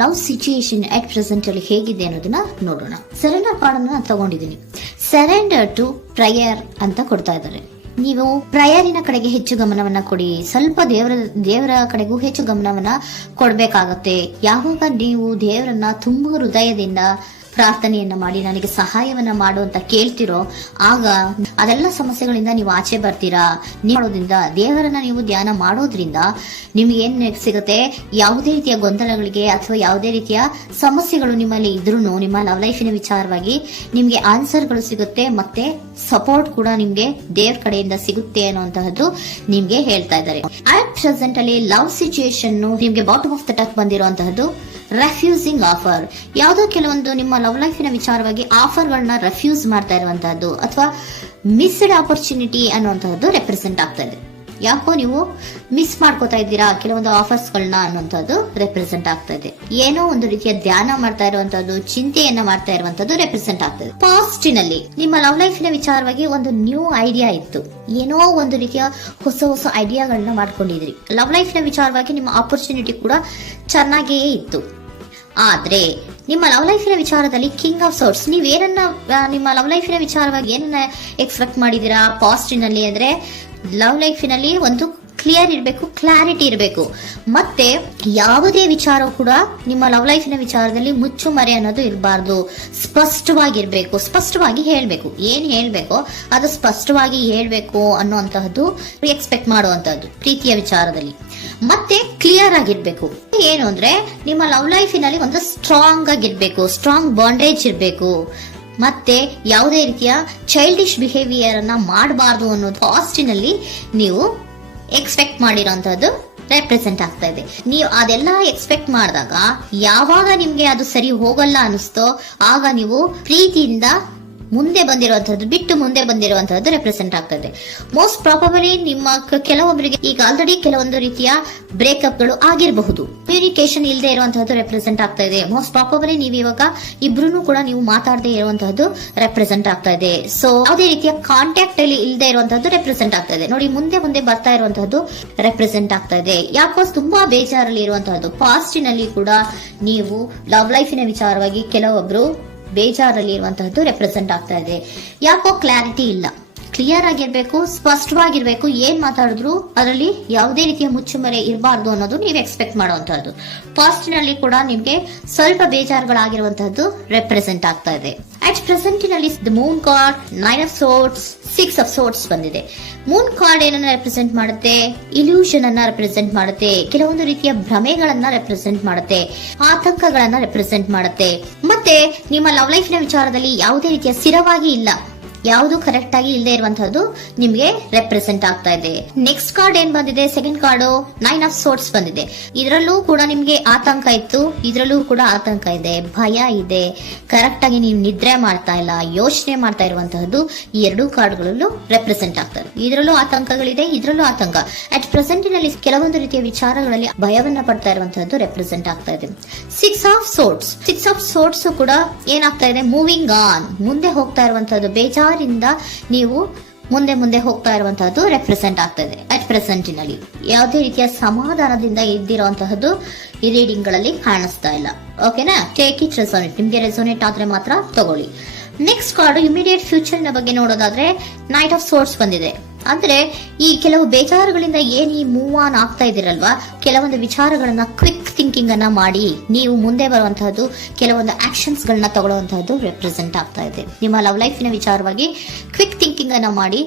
Love situation at present ಅಲ್ಲಿ ಹೇಗಿದೆ ಅನ್ನೋದನ್ನ ನೋಡೋಣ. ಸರೆಂಡರ್ ಕಾರ್ಡ್ ಅನ್ನ ತಗೊಂಡಿದ್ದೀನಿ. ಸರೆಂಡರ್ ಟು ಪ್ರಯರ್ ಅಂತ ಕೊಡ್ತಾ ಇದ್ದಾರೆ. ನೀವು ಪ್ರಯರಿನ ಕಡೆಗೆ ಹೆಚ್ಚು ಗಮನವನ್ನ ಕೊಡಿ, ಸ್ವಲ್ಪ ದೇವರ ಕಡೆಗೂ ಹೆಚ್ಚು ಗಮನವನ್ನ ಕೊಡ್ಬೇಕಾಗತ್ತೆ. ಯಾವಾಗ ನೀವು ದೇವರನ್ನ ತುಂಬಾ ಹೃದಯದಿಂದ ಪ್ರಾರ್ಥನೆಯನ್ನ ಮಾಡಿ ನನಗೆ ಸಹಾಯವನ್ನ ಮಾಡು ಅಂತ ಕೇಳ್ತಿರೋ, ಆಗ ಅದೆಲ್ಲ ಸಮಸ್ಯೆಗಳಿಂದ ನೀವು ಆಚೆ ಬರ್ತೀರಾ. ಮಾಡೋದ್ರಿಂದ, ದೇವರನ್ನ ನೀವು ಧ್ಯಾನ ಮಾಡೋದ್ರಿಂದ ನಿಮ್ಗೆ ಏನ್ ಸಿಗುತ್ತೆ, ಯಾವುದೇ ರೀತಿಯ ಗೊಂದಲಗಳಿಗೆ ಅಥವಾ ಯಾವುದೇ ರೀತಿಯ ಸಮಸ್ಯೆಗಳು ನಿಮ್ಮಲ್ಲಿ ಇದ್ರೂ ನಿಮ್ಮ ಲವ್ ಲೈಫಿನ ವಿಚಾರವಾಗಿ ನಿಮ್ಗೆ ಆನ್ಸರ್ಗಳು ಸಿಗುತ್ತೆ, ಮತ್ತೆ ಸಪೋರ್ಟ್ ಕೂಡ ನಿಮ್ಗೆ ದೇವ್ರ ಕಡೆಯಿಂದ ಸಿಗುತ್ತೆ ಅನ್ನುವಂತಹದ್ದು ನಿಮ್ಗೆ ಹೇಳ್ತಾ ಇದ್ದಾರೆ. ಅಟ್ ಪ್ರೆಸೆಂಟ್ ಅಲ್ಲಿ ಲವ್ ಸಿಚುಯೇಷನ್ ನಿಮ್ಗೆ ಬಾಟಮ್ ಆಫ್ ದ ಟಕ್ ಬಂದಿರುವಂತಹದ್ದು ರೆಫ್ಯೂಸಿಂಗ್ ಆಫರ್. ಯಾವುದೋ ಕೆಲವೊಂದು ನಿಮ್ಮ ಲವ್ ಲೈಫಿನ ವಿಚಾರವಾಗಿ ಆಫರ್ಗಳನ್ನ ರೆಫ್ಯೂಸ್ ಮಾಡ್ತಾ ಇರುವಂತಹದ್ದು ಅಥವಾ ಮಿಸ್ಡ್ ಆಪರ್ಚುನಿಟಿ ಅನ್ನುವಂತಹದ್ದು ರೆಪ್ರೆಸೆಂಟ್ ಆಗ್ತಾ ಇದೆ. ಯಾಕೋ ನೀವು ಮಿಸ್ ಮಾಡ್ಕೋತಾ ಇದ್ದೀರಾ ಕೆಲವೊಂದು ಆಫರ್ಸ್ ಗಳನ್ನ ಅನ್ನುವಂಥದ್ದು ರೆಪ್ರೆಸೆಂಟ್ ಆಗ್ತಾ ಇದೆ. ಏನೋ ಒಂದು ರೀತಿಯ ಧ್ಯಾನ ಮಾಡ್ತಾ ಇರುವಂತದ್ದು, ಚಿಂತೆಯನ್ನ ಮಾಡ್ತಾ ಇರುವಂತದ್ದು ರೆಪ್ರೆಸೆಂಟ್ ಆಗ್ತಾ ಇದೆ. ಪಾಸ್ಟಿನಲ್ಲಿ ನಿಮ್ಮ ಲವ್ ಲೈಫಿನ ವಿಚಾರವಾಗಿ ಒಂದು ನ್ಯೂ ಐಡಿಯಾ ಇತ್ತು, ಏನೋ ಒಂದು ರೀತಿಯ ಹೊಸ ಐಡಿಯಾಗಳನ್ನ ಮಾಡ್ಕೊಂಡಿದ್ರಿ. ಲವ್ ಲೈಫಿನ ವಿಚಾರವಾಗಿ ನಿಮ್ಮ ಆಪರ್ಚುನಿಟಿ ಕೂಡ ಚೆನ್ನಾಗಿಯೇ ಇತ್ತು. ಆದ್ರೆ ನಿಮ್ಮ ಲವ್ ಲೈಫಿನ ವಿಚಾರದಲ್ಲಿ ಕಿಂಗ್ ಆಫ್ ಸೋರ್ಟ್ಸ್, ನೀವೇನನ್ನ ನಿಮ್ಮ ಲವ್ ಲೈಫಿನ ವಿಚಾರವಾಗಿ ಏನನ್ನ ಎಕ್ಸ್ಪೆಕ್ಟ್ ಮಾಡಿದೀರಾ ಪಾಸ್ಟಿನಲ್ಲಿ ಅಂದ್ರೆ, ಲವ್ ಲೈಫಿನಲ್ಲಿ ಒಂದು ಕ್ಲಿಯರ್ ಇರಬೇಕು, ಕ್ಲಾರಿಟಿ ಇರಬೇಕು, ಮತ್ತೆ ಯಾವುದೇ ವಿಚಾರ ಕೂಡ ನಿಮ್ಮ ಲವ್ ಲೈಫಿನ ವಿಚಾರದಲ್ಲಿ ಮುಚ್ಚುಮರೆ ಅನ್ನೋದು ಇರಬಾರ್ದು. ಸ್ಪಷ್ಟವಾಗಿರ್ಬೇಕು, ಸ್ಪಷ್ಟವಾಗಿ ಹೇಳ್ಬೇಕು, ಏನ್ ಹೇಳ್ಬೇಕೋ ಅದು ಸ್ಪಷ್ಟವಾಗಿ ಹೇಳ್ಬೇಕು ಅನ್ನುವಂತಹದ್ದು ಎಕ್ಸ್ಪೆಕ್ಟ್ ಮಾಡುವಂತಹದ್ದು ಪ್ರೀತಿಯ ವಿಚಾರದಲ್ಲಿ. ಮತ್ತೆ ಕ್ಲಿಯರ್ ಆಗಿರ್ಬೇಕು. ಏನು ಅಂದ್ರೆ ನಿಮ್ಮ ಲವ್ ಲೈಫಿನಲ್ಲಿ ಒಂದು ಸ್ಟ್ರಾಂಗ್ ಆಗಿರ್ಬೇಕು, ಸ್ಟ್ರಾಂಗ್ ಬಾಂಡೇಜ್ ಇರಬೇಕು, ಮತ್ತೆ ಯಾವುದೇ ರೀತಿಯ ಚೈಲ್ಡಿಶ್ ಬಿಹೇವಿಯರ್ ಅನ್ನ ಮಾಡಬಾರ್ದು ಅನ್ನೋದು ಪಾಸ್ಟಿನಲ್ಲಿ ನೀವು ಎಕ್ಸ್ಪೆಕ್ಟ್ ಮಾಡಿರೋಂಥದ್ದು ರೆಪ್ರೆಸೆಂಟ್ ಆಗ್ತಾ ಇದೆ. ನೀವು ಅದೆಲ್ಲ ಎಕ್ಸ್ಪೆಕ್ಟ್ ಮಾಡಿದಾಗ ಯಾವಾಗ ನಿಮ್ಗೆ ಅದು ಸರಿ ಹೋಗಲ್ಲ ಅನಿಸ್ತೋ ಆಗ ನೀವು ಪ್ರೀತಿಯಿಂದ ಮುಂದೆ ಬಂದಿರುವಂತಹದ್ದು ಬಿಟ್ಟು ಮುಂದೆ ಬಂದಿರುವಂತಹದ್ದು ರೆಪ್ರೆಸೆಂಟ್ ಆಗ್ತದೆ. ಮೋಸ್ಟ್ ಪ್ರಾಬಬಲಿ ನಿಮ್ಮ ಕೆಲವೊಬ್ಬರಿಗೆ ಈಗ ಆಲ್ರೆಡಿ ಕೆಲವೊಂದು ರೀತಿಯ ಬ್ರೇಕಪ್ ಗಳು ಆಗಿರಬಹುದು, ಕಮ್ಯುನಿಕೇಶನ್ ಇಲ್ಲದೆ ಇರುವಂತಹದ್ದು ರೆಪ್ರೆಸೆಂಟ್ ಆಗ್ತಾ ಇದೆ. ಮೋಸ್ಟ್ ಪ್ರಾಬಬಲಿ ನೀವು ಇವಾಗ ಇಬ್ರು ಕೂಡ ನೀವು ಮಾತಾಡದೆ ಇರುವಂತಹದ್ದು ರೆಪ್ರೆಸೆಂಟ್ ಆಗ್ತಾ ಇದೆ. ಸೊ ಯಾವುದೇ ರೀತಿಯ ಕಾಂಟ್ಯಾಕ್ಟ್ ಅಲ್ಲಿ ಇಲ್ಲದೆ ಇರುವಂತಹದ್ದು ರೆಪ್ರೆಸೆಂಟ್ ಆಗ್ತಾ ಇದೆ. ನೋಡಿ, ಮುಂದೆ ಬರ್ತಾ ಇರುವಂತಹದ್ದು ರೆಪ್ರೆಸೆಂಟ್ ಆಗ್ತಾ ಇದೆ. ಯಾಕೋ ತುಂಬಾ ಬೇಜಾರಲ್ಲಿ ಇರುವಂತಹದ್ದು. ಪಾಸ್ಟಿನಲ್ಲಿ ಕೂಡ ನೀವು ಲವ್ ಲೈಫಿನ ವಿಚಾರವಾಗಿ ಕೆಲವೊಬ್ರು ಬೇಜಾರಲ್ಲಿ ಇರುವಂತಹದ್ದು ರೆಪ್ರೆಸೆಂಟ್ ಆಗ್ತಾ ಇದೆ. ಯಾಕೋ ಕ್ಲಾರಿಟಿ ಇಲ್ಲ, ಕ್ಲಿಯರ್ ಆಗಿರ್ಬೇಕು, ಸ್ಪಷ್ಟವಾಗಿರ್ಬೇಕು. ಏನ್ ಮಾತಾಡಿದ್ರು ಅದರಲ್ಲಿ ಯಾವುದೇ ರೀತಿಯ ಮುಚ್ಚುಮರೆ ಇರಬಾರ್ದು ಅನ್ನೋದು ನೀವು ಎಕ್ಸ್ಪೆಕ್ಟ್ ಮಾಡುವಂತಹದ್ದು. ಪಾಸ್ಟಿನಲ್ಲಿ ಕೂಡ ನಿಮ್ಗೆ ಸ್ವಲ್ಪ ಬೇಜಾರುಗಳಾಗಿರುವಂತಹದ್ದು ರೆಪ್ರೆಸೆಂಟ್ ಆಗ್ತಾ ಇದೆ. ಅಟ್ ಪ್ರೆಸೆಂಟಿನಲ್ಲಿ the moon card, 9 of swords, 6 of swords ಬಂದಿದೆ. ಮೂನ್ ಕಾರ್ಡ್ ಏನನ್ನ ರೆಪ್ರೆಸೆಂಟ್ ಮಾಡುತ್ತೆ? ಇಲ್ಯೂಷನ್ ಅನ್ನ ರೆಪ್ರೆಸೆಂಟ್ ಮಾಡುತ್ತೆ, ಕೆಲವೊಂದು ರೀತಿಯ ಭ್ರಮೆಗಳನ್ನ ರೆಪ್ರೆಸೆಂಟ್ ಮಾಡುತ್ತೆ, ಆತಂಕಗಳನ್ನ ರೆಪ್ರೆಸೆಂಟ್ ಮಾಡುತ್ತೆ. ಮತ್ತೆ ನಿಮ್ಮ ಲವ್ ಲೈಫಿನ ವಿಚಾರದಲ್ಲಿ ಯಾವುದೇ ರೀತಿಯ ಸ್ಥಿರವಾಗಿ ಇಲ್ಲ, ಯಾವುದು ಕರೆಕ್ಟ್ ಆಗಿ ಇಲ್ಲದೆ ಇರುವಂತಹದ್ದು ನಿಮ್ಗೆ ರೆಪ್ರೆಸೆಂಟ್ ಆಗ್ತಾ ಇದೆ. ನೆಕ್ಸ್ಟ್ ಕಾರ್ಡ್ ಏನ್ ಬಂದಿದೆ? ಸೆಕೆಂಡ್ ಕಾರ್ಡ್ 9 ಆಫ್ ಸೋರ್ಟ್ಸ್ ಬಂದಿದೆ. ಇದರಲ್ಲೂ ಕೂಡ ನಿಮ್ಗೆ ಆತಂಕ ಇತ್ತು, ಇದರಲ್ಲೂ ಕೂಡ ಆತಂಕ ಇದೆ, ಭಯ ಇದೆ, ಕರೆಕ್ಟ್ ಆಗಿ ನೀವು ನಿದ್ರೆ ಮಾಡ್ತಾ ಇಲ್ಲ, ಯೋಚನೆ ಮಾಡ್ತಾ ಇರುವಂತಹದ್ದು ಈ ಎರಡೂ ಕಾರ್ಡ್ಗಳಲ್ಲೂ ರೆಪ್ರೆಸೆಂಟ್ ಆಗ್ತದೆ. ಇದರಲ್ಲೂ ಆತಂಕಗಳಿದೆ, ಇದರಲ್ಲೂ ಆತಂಕ. ಅಟ್ ಪ್ರೆಸೆಂಟಿನಲ್ಲಿ ಕೆಲವೊಂದು ರೀತಿಯ ವಿಚಾರಗಳಲ್ಲಿ ಭಯವನ್ನ ಪಡ್ತಾ ಇರುವಂತಹದ್ದು ರೆಪ್ರೆಸೆಂಟ್ ಆಗ್ತಾ ಇದೆ. 6 ಆಫ್ ಸೋರ್ಟ್ಸ್ ಕೂಡ ಏನಾಗ್ತಾ ಇದೆ? ಮೂವಿಂಗ್ ಆನ್, ಮುಂದೆ ಹೋಗ್ತಾ ಇರುವಂತಹದ್ದು, ಬೇಜಾರಿಂದ ನೀವು ಮುಂದೆ ಹೋಗ್ತಾ ಇರುವಂತಹದ್ದು ರೆಪ್ರೆಸೆಂಟ್ ಆಗ್ತದೆ. ಅಟ್ ಪ್ರೆಸೆಂಟಿನಲ್ಲಿ ಯಾವುದೇ ರೀತಿಯ ಸಮಾಧಾನದಿಂದ ಇದ್ದಿರುವಂತಹದ್ದು ಈ ರೀಡಿಂಗ್ ಗಳಲ್ಲಿ ಕಾಣಿಸ್ತಾ ಇಲ್ಲ. ಓಕೆನಾ? ಟೇಕ್ ಇಟ್ ರೆಸೋನೇಟ್, ನಿಮ್ಗೆ ರೆಸೋನೇಟ್ ಆದ್ರೆ ಮಾತ್ರ ತಗೊಳ್ಳಿ. ನೆಕ್ಸ್ಟ್ ಕಾರ್ಡ್ ಇಮಿಡಿಯೇಟ್ ಫ್ಯೂಚರ್ ನ ಬಗ್ಗೆ ನೋಡೋದಾದ್ರೆ ನೈಟ್ ಆಫ್ ಸೋರ್ಟ್ಸ್ ಬಂದಿದೆ. ಅಂದ್ರೆ ಈ ಕೆಲವು ಬೇಜಾರುಗಳಿಂದ ಏನ್ ಈ ಮೂವ್ ಆನ್ ಆಗ್ತಾ ಇದ್ದೀರಲ್ವಾ, ಕೆಲವೊಂದು ವಿಚಾರಗಳನ್ನ ಕ್ವಿಕ್ ಥಿಂಕಿಂಗ್ ಅನ್ನ ಮಾಡಿ ನೀವು ಮುಂದೆ ಬರುವಂತಹದ್ದು, ಕೆಲವೊಂದು ಆಕ್ಷನ್ಸ್ ಗಳನ್ನ ತಗೊಳ್ಳುವಂತಹದ್ದು ರೆಪ್ರೆಸೆಂಟ್ ಆಗ್ತಾ ಇದೆ. ನಿಮ್ಮ ಲವ್ ಲೈಫಿನ ವಿಚಾರವಾಗಿ ಕ್ವಿಕ್ ಥಿಂಕಿಂಗ್ ಅನ್ನ ಮಾಡಿ,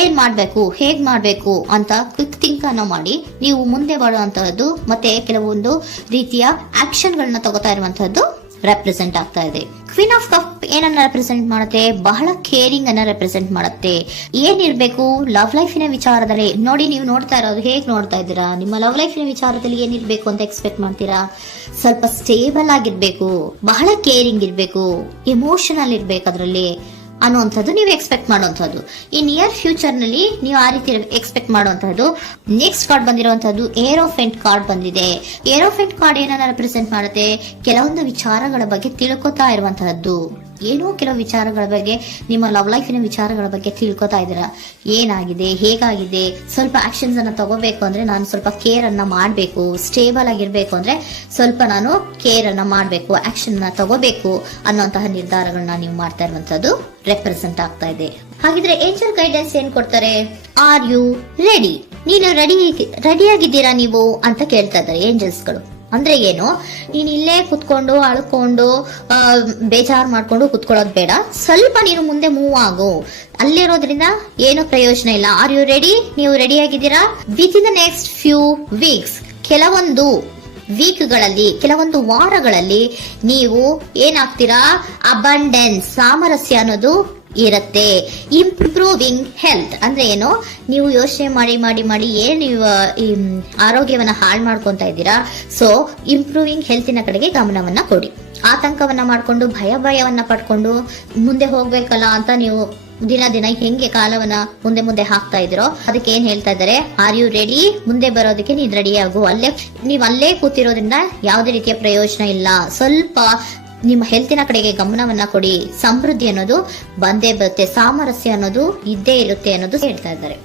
ಏನ್ ಮಾಡ್ಬೇಕು, ಹೇಗ್ ಮಾಡ್ಬೇಕು ಅಂತ ಕ್ವಿಕ್ ಥಿಂಕ್ ಅನ್ನ ಮಾಡಿ ನೀವು ಮುಂದೆ ಬರುವಂತಹದ್ದು, ಮತ್ತೆ ಕೆಲವೊಂದು ರೀತಿಯ ಆಕ್ಷನ್ ಗಳನ್ನ ತಗೋತಾ ಇರುವಂತಹದ್ದು ರೆಪ್ರೆಸೆಂಟ್ ಆಗ್ತಾ ಇದೆ. ಕ್ವೀನ್ ಆಫ್ ಕಪ್ ಏನನ್ನ ರೆಪ್ರೆಸೆಂಟ್ ಮಾಡುತ್ತೆ? ಬಹಳ ಕೇರಿಂಗ್ ಅನ್ನ ರೆಪ್ರೆಸೆಂಟ್ ಮಾಡುತ್ತೆ. ಏನಿರ್ಬೇಕು ಲವ್ ಲೈಫಿನ ವಿಚಾರದಲ್ಲಿ? ನೋಡಿ, ನೀವು ನೋಡ್ತಾ ಇರೋದು ಹೇಗ್ ನೋಡ್ತಾ ಇದ್ದೀರಾ? ನಿಮ್ಮ ಲವ್ ಲೈಫಿನ ವಿಚಾರದಲ್ಲಿ ಏನಿರ್ಬೇಕು ಅಂತ ಎಕ್ಸ್ಪೆಕ್ಟ್ ಮಾಡ್ತೀರಾ? ಸ್ವಲ್ಪ ಸ್ಟೇಬಲ್ ಆಗಿರ್ಬೇಕು, ಬಹಳ ಕೇರಿಂಗ್ ಇರ್ಬೇಕು, ಎಮೋಷನಲ್ ಇರ್ಬೇಕು ಅದರಲ್ಲಿ ಅನ್ನುವಂಥದ್ದು ನೀವು ಎಕ್ಸ್ಪೆಕ್ಟ್ ಮಾಡುವಂಥದ್ದು. ಈ ನಿಯರ್ ಫ್ಯೂಚರ್ ನಲ್ಲಿ ನೀವು ಆ ರೀತಿ ಎಕ್ಸ್ಪೆಕ್ಟ್ ಮಾಡುವಂತಹದ್ದು. ನೆಕ್ಸ್ಟ್ ಕಾರ್ಡ್ ಬಂದಿರುವಂತಹದ್ದು ಏರೋಫೆಂಟ್ ಕಾರ್ಡ್ ಬಂದಿದೆ. ಏರೋಫೆಂಟ್ ಕಾರ್ಡ್ ಏನನ್ನ ರೆಪ್ರೆಸೆಂಟ್ ಮಾಡುತ್ತೆ? ಕೆಲವೊಂದು ವಿಚಾರಗಳ ಬಗ್ಗೆ ತಿಳ್ಕೊತಾ ಇರುವಂತಹದ್ದು, ಏನೋ ಕೆಲವು ವಿಚಾರಗಳ ಬಗ್ಗೆ, ನಿಮ್ಮ ಲವ್ ಲೈಫಿನ ವಿಚಾರಗಳ ಬಗ್ಗೆ ತಿಳ್ಕೊತಾ ಇದ್ದೀರಾ. ಏನಾಗಿದೆ, ಹೇಗಾಗಿದೆ, ಸ್ವಲ್ಪ ಆಕ್ಷನ್ಸ್ ಅನ್ನ ತಗೋಬೇಕು ಅಂದ್ರೆ ನಾನು ಸ್ವಲ್ಪ ಕೇರ್ ಅನ್ನ ಮಾಡಬೇಕು, ಸ್ಟೇಬಲ್ ಆಗಿರ್ಬೇಕು ಅಂದ್ರೆ ಸ್ವಲ್ಪ ನಾನು ಕೇರ್ ಅನ್ನ ಮಾಡಬೇಕು, ಆಕ್ಷನ್ ಅನ್ನ ತಗೋಬೇಕು ಅನ್ನುವಂತಹ ನಿರ್ಧಾರಗಳನ್ನ ನೀವು ಮಾಡ್ತಾ ಇರುವಂತದ್ದು ರೆಪ್ರೆಸೆಂಟ್ ಆಗ್ತಾ ಇದೆ. ಹಾಗಿದ್ರೆ ಏಂಜಲ್ ಗೈಡೆನ್ಸ್ ಏನ್ ಕೊಡ್ತಾರೆ? Are you ready? ನೀನು ರೆಡಿಯಾಗಿದ್ದೀರಾ ನೀವು ಅಂತ ಕೇಳ್ತಾ ಇದ್ದಾರೆ ಏಂಜಲ್ಸ್ ಗಳು. ಅಂದ್ರೆ ಏನು, ನೀನ್ ಇಲ್ಲೇ ಕುತ್ಕೊಂಡು ಅಳ್ಕೊಂಡು ಬೇಜಾರ್ ಮಾಡ್ಕೊಂಡು ಕುತ್ಕೊಳ್ಳೋದು ಬೇಡ, ಸ್ವಲ್ಪ ನೀನು ಮುಂದೆ ಮೂವ್ ಆಗು. ಅಲ್ಲಿರೋದ್ರಿಂದ ಏನು ಪ್ರಯೋಜನ ಇಲ್ಲ. Are you ready? ನೀವು ರೆಡಿ ಆಗಿದ್ದೀರಾ? With in the next few weeks, ಕೆಲವೊಂದು ವೀಕ್ಗಳಲ್ಲಿ, ಕೆಲವೊಂದು ವಾರಗಳಲ್ಲಿ ನೀವು ಏನಾಗ್ತೀರಾ? ಅಬಂಡೆನ್ಸ್, ಸಾಮರಸ್ಯ ಅನ್ನೋದು ಇರುತ್ತೆ. ಇಂಪ್ರೂವಿಂಗ್ ಹೆಲ್ತ್ ಅಂದ್ರೆ ಏನು, ನೀವು ಯೋಚನೆ ಮಾಡಿ ಮಾಡಿ ಮಾಡಿ ಏನು ನೀವು ಈ ಆರೋಗ್ಯವನ್ನ ಹಾಳು ಮಾಡ್ಕೊಂತ ಇದ್ದೀರಾ. ಸೊ ಇಂಪ್ರೂವಿಂಗ್ ಹೆಲ್ತಿನ ಕಡೆಗೆ ಗಮನವನ್ನ ಕೊಡಿ. ಆತಂಕವನ್ನ ಮಾಡ್ಕೊಂಡು ಭಯವನ್ನ ಪಡ್ಕೊಂಡು ಮುಂದೆ ಹೋಗ್ಬೇಕಲ್ಲ ಅಂತ ನೀವು ದಿನ ದಿನ ಹೆಂಗೆ ಕಾಲವನ್ನ ಮುಂದೆ ಹಾಕ್ತಾ ಇದ್ರೋ, ಅದಕ್ಕೆ ಏನ್ ಹೇಳ್ತಾ ಇದ್ದಾರೆ? Are you ready? ಮುಂದೆ ಬರೋದಕ್ಕೆ ನೀನ್ ರೆಡಿ ಆಗು. ನೀವ್ ಅಲ್ಲೇ ಕೂತಿರೋದ್ರಿಂದ ಯಾವುದೇ ರೀತಿಯ ಪ್ರಯೋಜನ ಇಲ್ಲ. ಸ್ವಲ್ಪ ನಿಮ್ಮ ಹೆಲ್ತಿನ ಕಡೆಗೆ ಗಮನವನ್ನ ಕೊಡಿ. ಸಮೃದ್ಧಿ ಅನ್ನೋದು ಬಂದೇ ಬರುತ್ತೆ, ಸಾಮರಸ್ಯ ಅನ್ನೋದು ಇದ್ದೇ ಇರುತ್ತೆ ಅನ್ನೋದು ಹೇಳ್ತಾ ಇದ್ದಾರೆ.